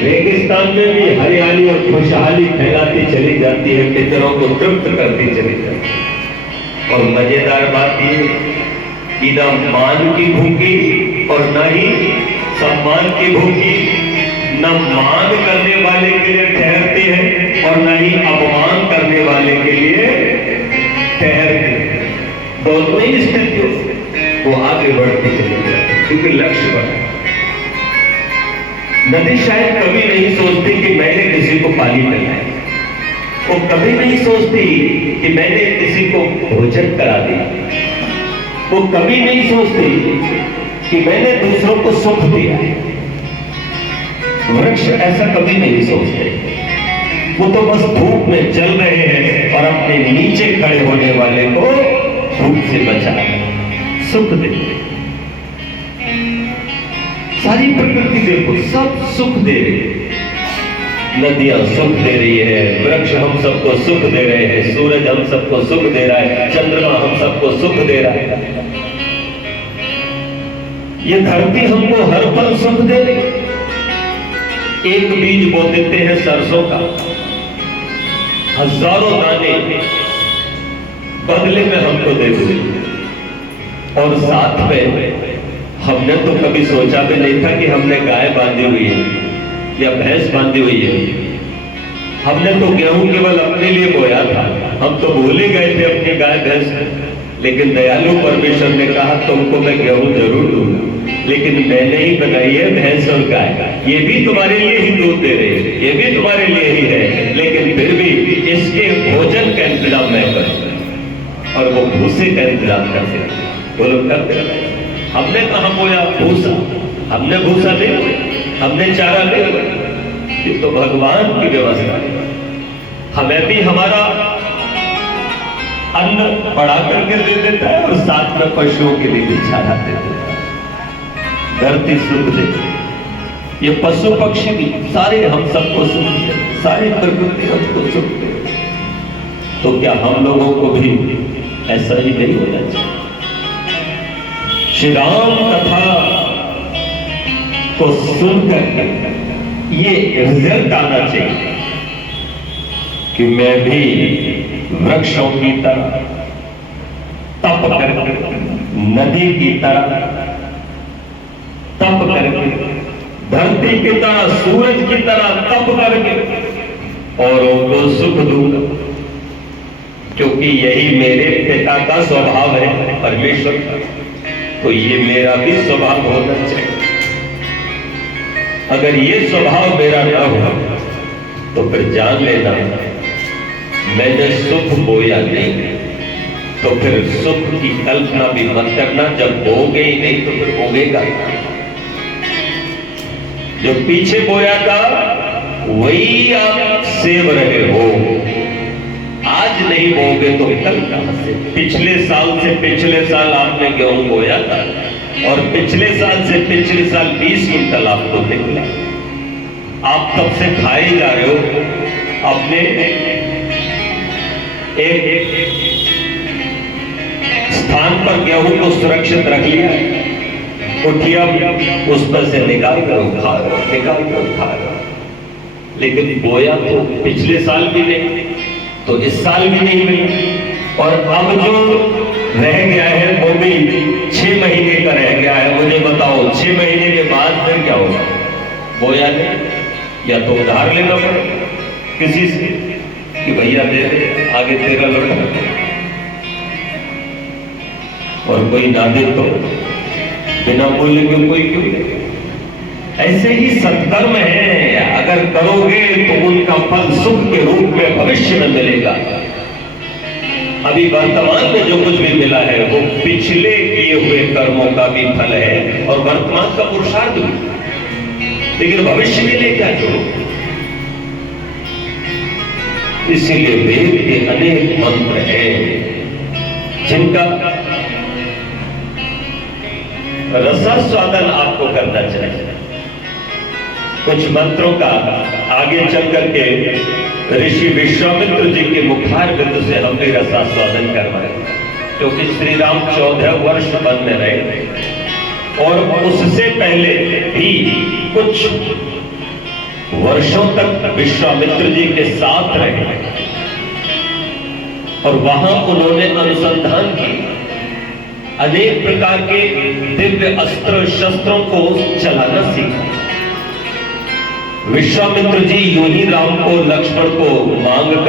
रेगिस्तान में भी हरियाली और खुशहाली फैलाती चली जाती है, पितरों को तृप्त करती चली जाती है। और मजेदार बात ये कि न मान की भूखी और न ही सम्मान की भूखी, न मान करने वाले के लिए ठहरते हैं और न ही अपमान करने वाले के लिए ठहरते हैं। दोनों ही स्थितियों वो आगे बढ़ती चली जाती है क्योंकि लक्ष्य बड़ा। नदी शायद कभी नहीं सोचती कि मैंने किसी को पानी पिलाया, वो कभी नहीं सोचती कि मैंने किसी को भोजन करा दिया, वो कभी नहीं सोचती कि मैंने दूसरों को सुख दिया। वृक्ष ऐसा कभी नहीं सोचते, वो तो बस धूप में जल रहे हैं और अपने नीचे खड़े होने वाले को धूप से बचा सुख देते। सारी प्रकृति देखो, सब सुख दे रही है। नदियां सुख दे रही है, वृक्ष हम सबको सुख दे रहे हैं, सूरज हम सबको सुख दे रहा है, चंद्रमा हम सबको सुख दे रहा है, ये धरती हमको हर पल सुख दे रही है। एक बीज बो देते हैं सरसों का, हजारों दाने बदले में हमको दे देते। और साथ में हमने तो कभी सोचा भी नहीं था कि हमने गाय बांधी हुई है या भैंस बांधी हुई है। हमने तो गेहूं केवल अपने लिए बोया था, हम तो भूल ही गए थे अपनी गाय भैंस। लेकिन दयालु परमेश्वर ने कहा तुमको मैं गेहूं जरूर दूंगा, लेकिन मैंने ही बनाई है भैंस और गाय, ये भी तुम्हारे लिए ही दूध दे रही है, ये भी तुम्हारे लिए ही है, लेकिन फिर भी इसके भोजन का इंतजाम मैं करूं। और वो भूसे का इंतजाम करते, वो लोग करते रहे। हमने कहा बोया भूसा, हमने भूसा दे, हमने चारा दे, ये तो भगवान की व्यवस्था है। हमें भी हमारा अन्न बढ़ा करके दे देता है और साथ में पशुओं के लिए भी चारा दे देता है। धरती सुख देती, ये पशु पक्षी भी सारे हम सबको सुख दे, सारी प्रकृति हमको सुख दे। तो क्या हम लोगों को भी ऐसा ही नहीं होना चाहिए? श्री राम कथा को सुनकर ये रिजल्ट आना चाहिए कि मैं भी वृक्षों की तरह तप करके, नदी की तरह तप करके, धरती की तरह, सूरज की तरह तप करके औरों को सुख दूंगा, क्योंकि यही मेरे पिता का स्वभाव है, परमेश्वर का। तो ये मेरा भी स्वभाव होना चाहिए। अगर ये स्वभाव मेरा न हो तो फिर जान लेना मैंने सुख बोया नहीं, तो फिर सुख की कल्पना भी मत करना। जब बोगे ही नहीं तो फिर बोगेगा। जो पीछे बोया था वही आप सेव रहे हो, आज नहीं बोगे तो कल कहां से? पिछले साल से पिछले साल आपने गेहूं बोया था और पिछले साल से पिछले साल 20 क्विंटल आपको निकला। आप तब से खाए जा रहे हो। अपने एक स्थान पर गेहूं को सुरक्षित रख लिया, उठिया उस पर से निकाल कर खा रहे, निकाल कर खा रहे। लेकिन बोया तो पिछले साल भी नहीं, तो इस साल भी नहीं मिला। और अब जो रह गया है वो भी 6 महीने का रह गया है। मुझे बताओ 6 महीने के बाद फिर क्या होगा? बोया नहीं, या तो उधार लेना पड़ेगा किसी से कि भैया दे दे, आगे तेरा लौटा, और कोई ना दे तो बिना बोले के कोई क्यों दे। ऐसे ही सत्कर्म है, अगर करोगे तो उनका फल सुख के रूप में भविष्य में मिलेगा। अभी वर्तमान में जो कुछ भी मिला है वो पिछले किए हुए कर्मों का भी फल है और वर्तमान का पुरुषार्थ भी। लेकिन भविष्य के लिए क्या जोड़ो? इसीलिए वेद के अनेक मंत्र हैं जिनका रसास्वादन आपको करना चाहिए। कुछ मंत्रों का आगे चल करके ऋषि विश्वामित्र जी के मुखार बिंदु से हम भी रसास्वादन करवाए, क्योंकि श्री राम 14 वर्ष वन में रहे और उससे पहले भी कुछ वर्षों तक विश्वामित्र जी के साथ रहे और वहां उन्होंने अनुसंधान की, अनेक प्रकार के दिव्य अस्त्र शस्त्रों को चलाना सीखा। विश्वामित्र जी यूं ही राम को, लक्ष्मण को मांग